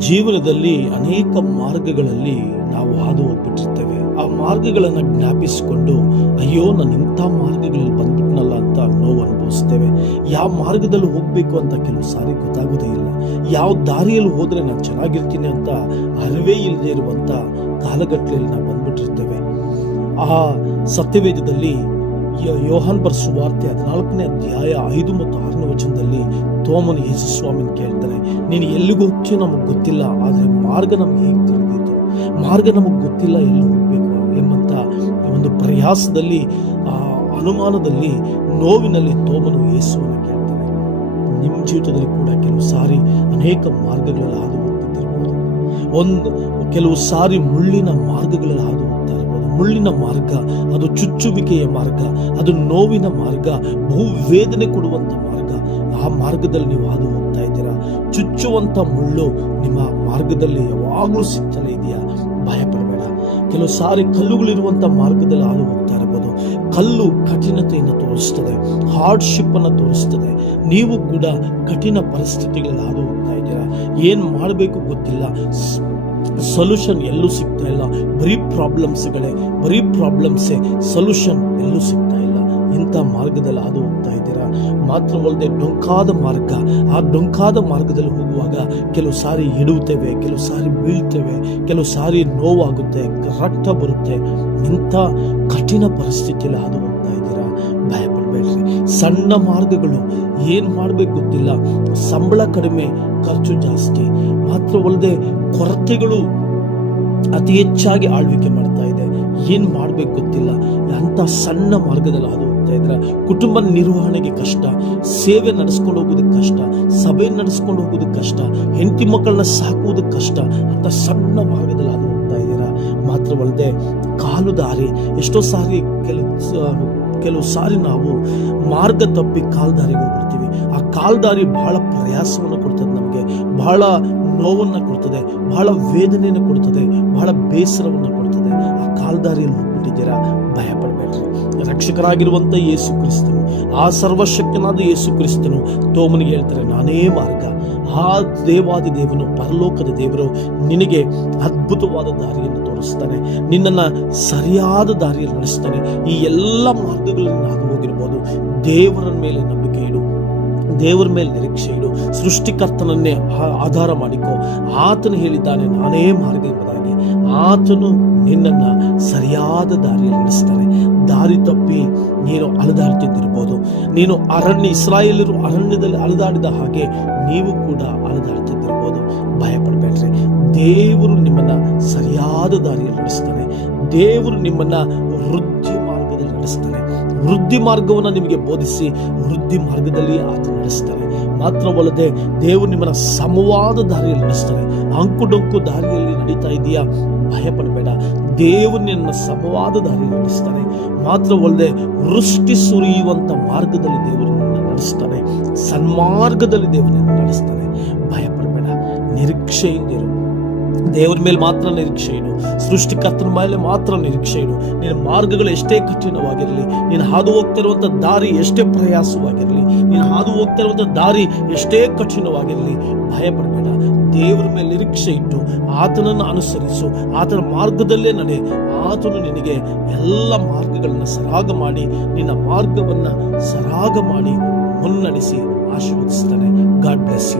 ಜೀವನದಲ್ಲಿ ಅನೇಕ ಮಾರ್ಗಗಳಲ್ಲಿ ನಾವು ಹಾದು ಹೋಗ್ಬಿಟ್ಟಿರ್ತೇವೆ. ಆ ಮಾರ್ಗಗಳನ್ನು ಜ್ಞಾಪಿಸಿಕೊಂಡು, ಅಯ್ಯೋ, ನಾನು ಇಂಥ ಮಾರ್ಗಗಳಲ್ಲಿ ಬಂದ್ಬಿಟ್ನಲ್ಲ ಅಂತ ನೋವು ಅನುಭವಿಸ್ತೇವೆ. ಯಾವ ಮಾರ್ಗದಲ್ಲಿ ಹೋಗಬೇಕು ಅಂತ ಕೆಲವು ಸಾರಿ ಗೊತ್ತಾಗೋದೇ ಇಲ್ಲ. ಯಾವ ದಾರಿಯಲ್ಲಿ ಹೋದರೆ ನಾನು ಚೆನ್ನಾಗಿರ್ತೀನಿ ಅಂತ ಅರಿವೇ ಇಲ್ಲದೆ ಇರುವಂತ ಕಾಲಘಟ್ಟದಲ್ಲಿ ನಾವು ಬಂದ್ಬಿಟ್ಟಿರ್ತೇವೆ. ಆ ಸತ್ಯವೇದದಲ್ಲಿ ಯೋಹಾನ್ ಬರ್ ಸುವಾರ್ತೆ ಹದಿನಾಲ್ಕನೇ ಅಧ್ಯಾಯ ಐದು ಮತ್ತು ಆರನೇ ವಚನದಲ್ಲಿ ತೋಮನು ಯೇಸು ಸ್ವಾಮಿನ ಕೇಳ್ತಾನೆ ನೀನು ಎಲ್ಲಿಗೆ ಹೋಗ್ತೀಯೋ ನಮಗೆ ಗೊತ್ತಿಲ್ಲ, ಆದರೆ ಮಾರ್ಗ ನಮಗೆ ಹೇಗೆ ತಿಳಿದಿತ್ತು? ಮಾರ್ಗ ನಮಗೆ ಗೊತ್ತಿಲ್ಲ ಎಲ್ಲಿ ಹೋಗ್ಬೇಕು ಎಂಬಂಥ ಒಂದು ಪ್ರಯಾಸದಲ್ಲಿ, ಆ ಅನುಮಾನದಲ್ಲಿ ನೋವಿನಲ್ಲಿ ತೋಮನು ಯೇಸುವನ್ನು ಕೇಳ್ತಾನೆ. ನಿಮ್ಮ ಜೀವಿತದಲ್ಲಿ ಕೂಡ ಕೆಲವು ಸಾರಿ ಅನೇಕ ಮಾರ್ಗಗಳಲ್ಲಿ ಹಾದು ಹೋಗ್ತಿದ್ದಿರ್ಬೋದು ಒಂದು, ಕೆಲವು ಸಾರಿ ಮುಳ್ಳಿನ ಮಾರ್ಗಗಳಲ್ಲಿ ಹಾದು ಮುಳ್ಳಿನ ಮಾರ್ಗ, ಅದು ಚುಚ್ಚುವಿಕೆಯ ಮಾರ್ಗ, ಅದು ನೋವಿನ ಮಾರ್ಗ ಬಹು ವೇದನೆ ಕೊಡುವಂತ ಮಾರ್ಗ. ಆ ಮಾರ್ಗದಲ್ಲಿ ನೀವು ಹಾದು ಹೋಗ್ತಾ ಇದ್ದೀರಾ? ಚುಚ್ಚುವಂಥ ಮುಳ್ಳು ನಿಮ್ಮ ಮಾರ್ಗದಲ್ಲಿ ಯಾವಾಗಲೂ ಸಿಗ್ತಲೇ ಇದೆಯಾ? ಭಯಪಡಬೇಡ. ಕೆಲವು ಸಾರಿ ಕಲ್ಲುಗಳಿರುವಂಥ ಮಾರ್ಗದಲ್ಲಿ ಹಾದು ಹೋಗ್ತಾ ಇರಬಹುದು ಕಲ್ಲು ಕಠಿಣತೆಯನ್ನು ತೋರಿಸ್ತದೆ ಹಾರ್ಡ್ಶಿಪ್ ಅನ್ನು ತೋರಿಸ್ತದೆ. ನೀವು ಕೂಡ ಕಠಿಣ ಪರಿಸ್ಥಿತಿಗಳಲ್ಲಿ ಹಾದು ಹೋಗ್ತಾ ಇದ್ದೀರಾ? ಏನು ಮಾಡಬೇಕು ಗೊತ್ತಿಲ್ಲ. ಸೊಲ್ಯೂಷನ್ ಎಲ್ಲೂ ಸಿಗ್ತಾ ಇಲ್ಲ. ಬರೀ ಪ್ರಾಬ್ಲಮ್ಸ್ಗಳೇ ಬರೀ ಪ್ರಾಬ್ಲಮ್ಸೇ ಸೊಲ್ಯೂಷನ್ ಎಲ್ಲೂ ಸಿಗ್ತಾ ಇಲ್ಲ. ಇಂಥ ಮಾರ್ಗದಲ್ಲಿ ಹಾದು ಹೋಗ್ತಾ ಇದ್ದೀರಾ? ಮಾತ್ರವಲ್ಲದೆ ಡೊಂಕಾದ ಮಾರ್ಗ, ಆ ಡೊಂಕಾದ ಮಾರ್ಗದಲ್ಲಿ ಹೋಗುವಾಗ ಕೆಲವು ಸಾರಿ ಇಡುತ್ತೇವೆ ಕೆಲವು ಸಾರಿ ಬೀಳ್ತೇವೆ, ಕೆಲವು ಸಾರಿ ನೋವಾಗುತ್ತೆ, ರಕ್ತ ಬರುತ್ತೆ. ಇಂಥ ಕಠಿಣ ಪರಿಸ್ಥಿತಿಯಲ್ಲಿ ಹಾದು ಹೋಗ್ತಾ ಇದ್ದೀರಾ? ಭಯಪಡಬೇಡ್ರಿ. ಸಣ್ಣ ಮಾರ್ಗಗಳು ಏನ್ ಮಾಡ್ಬೇಕು ಗೊತ್ತಿಲ್ಲ. ಸಂಬಳ ಕಡಿಮೆ, ಖರ್ಚು ಜಾಸ್ತಿ. ಮಾತ್ರವಲ್ಲದೆ ಕೊರತೆಗಳು ಅತಿ ಹೆಚ್ಚಾಗಿ ಆಳ್ವಿಕೆ ಮಾಡ್ತಾ ಇದೆ. ಏನ್ ಮಾಡ್ಬೇಕು ಗೊತ್ತಿಲ್ಲ. ಅಂತ ಸಣ್ಣ ಮಾರ್ಗದಲ್ಲಿ ಅದು ಹೋಗ್ತಾ ಇದ್ರ ಕುಟುಂಬ ನಿರ್ವಹಣೆಗೆ ಕಷ್ಟ, ಸೇವೆ ನಡೆಸ್ಕೊಂಡು ಹೋಗೋದಕ್ಕೆ ಕಷ್ಟ, ಸಭೆ ನಡೆಸ್ಕೊಂಡು ಹೋಗೋದಕ್ಕೆ ಕಷ್ಟ, ಹೆಂಡತಿ ಮಕ್ಕಳನ್ನ ಸಾಕುವುದಕ್ಕೆ ಕಷ್ಟ ಅಂತ ಸಣ್ಣ ಮಾರ್ಗದಲ್ಲಿ ಅದು ಹೋಗ್ತಾ ಇದ್ದೀರಾ. ಮಾತ್ರವಲ್ಲದೆ ಕಾಲು ದಾರಿ, ಎಷ್ಟೋ ಸಾರಿ ಕೆಲವು ಕೆಲವು ಸಾರಿ ನಾವು ಮಾರ್ಗ ತಪ್ಪಿ ಕಾಲ್ದಾರಿಗೆ ಹೋಗ್ಬಿಡ್ತೀವಿ. ಆ ಕಾಲ್ದಾರಿ ಬಹಳ ಪ್ರಯಾಸವನ್ನು ಕೊಡ್ತದೆ ನಮಗೆ, ಬಹಳ ನೋವನ್ನು ಕೊಡ್ತದೆ, ಬಹಳ ವೇದನೆಯನ್ನು ಕೊಡ್ತದೆ, ಬಹಳ ಬೇಸರವನ್ನು ಕೊಡ್ತದೆ. ಆ ಕಾಲ್ದಾರಿಯಲ್ಲಿ ಭಯ ಪಡಬೇಡ್ರಿ ರಕ್ಷಕರಾಗಿರುವಂಥ ಯೇಸು ಕ್ರಿಸ್ತನು, ಆ ಸರ್ವಶಕ್ತನಾದ ಯೇಸು ಕ್ರಿಸ್ತನು ತೋಮನಿಗೆ ಹೇಳ್ತಾರೆ, ನಾನೇ ಮಾರ್ಗ. ಆ ದೇವಾದಿ ದೇವನು ಪರಲೋಕದ ದೇವರು ನಿನಗೆ ಅದ್ಭುತವಾದ ದಾರಿಯನ್ನು ತೋರಿಸ್ತಾನೆ. ನಿನ್ನನ್ನು ಸರಿಯಾದ ದಾರಿಯಲ್ಲಿ ನಡೆಸ್ತಾನೆ. ಈ ಎಲ್ಲ ಮಾರ್ಗಗಳನ್ನು ಹಾದು ಹೋಗಿರ್ಬೋದು. ದೇವರ ಮೇಲೆ ನಂಬಿಕೆ ಇಡು. ದೇವರ ಮೇಲೆ ನಿರೀಕ್ಷೆ ಇಡು. ಸೃಷ್ಟಿಕರ್ತನನ್ನೇ ಆಧಾರ ಮಾಡಿಕೊ. ಆತನು ಹೇಳಿದ್ದಾನೆ, ನಾನೇ ಮಾರ್ಗ ಎಂಬುದಾಗಿ. ಆತನು ನಿನ್ನನ್ನ ಸರಿಯಾದ ದಾರಿಯಲ್ಲಿ ನಡೆಸ್ತಾರೆ. ದಾರಿ ತಪ್ಪಿ ನೀನು ಅಲೆದಾಡ್ತಿದ್ದಿರ್ಬೋದು. ನೀನು ಅರಣ್ಯ ಇಸ್ರಾಯೇಲರು ಅರಣ್ಯದಲ್ಲಿ ಅಲದಾಡಿದ ಹಾಗೆ ನೀವು ಕೂಡ ಅಲೆದಾಡ್ತಿದ್ದಿರ್ಬೋದು. ಭಯಪಡಬೇಡ್ರಿ. ದೇವರು ನಿಮ್ಮನ್ನು ಸರಿಯಾದ ದಾರಿಯಲ್ಲಿ ನಡೆಸ್ತಾನೆ ದೇವರು ನಿಮ್ಮನ್ನು ವೃದ್ಧಿ ಮಾರ್ಗದಲ್ಲಿ ನಡೆಸ್ತಾನೆ ವೃದ್ಧಿ ಮಾರ್ಗವನ್ನು ನಿಮಗೆ ಬೋಧಿಸಿ ವೃದ್ಧಿ ಮಾರ್ಗದಲ್ಲಿ ಆತ ನಡೆಸ್ತಾರೆ. ಮಾತ್ರವಲ್ಲದೆ ದೇವರು ನಿಮ್ಮನ್ನು ಸಮವಾದ ದಾರಿಯಲ್ಲಿ ನಡೆಸ್ತಾರೆ. ಅಂಕು ಡೊಂಕು ದಾರಿಯಲ್ಲಿ ನಡೀತಾ ಇದೆಯಾ? ಭಯ ಪಡಬೇಡ ನಿನ್ನ ಸಮವಾದ ದಾರಿಯಲ್ಲಿ ನಡೆಸ್ತಾನೆ. ಮಾತ್ರವಲ್ಲದೆ ವೃಷ್ಟಿ ಸುರಿಯುವಂಥ ಮಾರ್ಗದಲ್ಲಿ ದೇವರು ನಿನ್ನ ನಡೆಸ್ತಾನೆ. ಸನ್ಮಾರ್ಗದಲ್ಲಿ ದೇವರು ನಿನ್ನ ನಡೆಸ್ತಾನೆ. ಭಯ ಪಡಬೇಡ ನಿರೀಕ್ಷೆಯಿಂದಿರು ದೇವರ ಮೇಲೆ ಮಾತ್ರ ನಿರೀಕ್ಷೆ ಇಡು. ಸೃಷ್ಟಿಕರ್ತನ ಮೇಲೆ ಮಾತ್ರ ನಿರೀಕ್ಷೆ ಇಡು. ನಿನ್ನ ಮಾರ್ಗಗಳು ಎಷ್ಟೇ ಕಠಿಣವಾಗಿರಲಿ, ನೀನು ಹಾದು ಹೋಗ್ತಿರುವಂಥ ದಾರಿ ಎಷ್ಟೇ ಪ್ರಯಾಸವಾಗಿರಲಿ, ನೀನು ಹಾದು ಹೋಗ್ತಿರುವಂಥ ದಾರಿ ಎಷ್ಟೇ ಕಠಿಣವಾಗಿರಲಿ, ಭಯಪಡಬೇಡ. ದೇವರ ಮೇಲೆ ನಿರೀಕ್ಷೆ ಇಟ್ಟು, ಆತನನ್ನು ಅನುಸರಿಸು. ಆತನ ಮಾರ್ಗದಲ್ಲೇ ನಡೆ. ಆತನು ನಿನಗೆ ಎಲ್ಲ ಮಾರ್ಗಗಳನ್ನ ಸರಾಗ ಮಾಡಿ, ನಿನ್ನ ಮಾರ್ಗವನ್ನ ಸರಾಗ ಮಾಡಿ ಮುನ್ನಡೆಸಿ ಆಶೀರ್ವದಿಸ್ತಾನೆ. God bless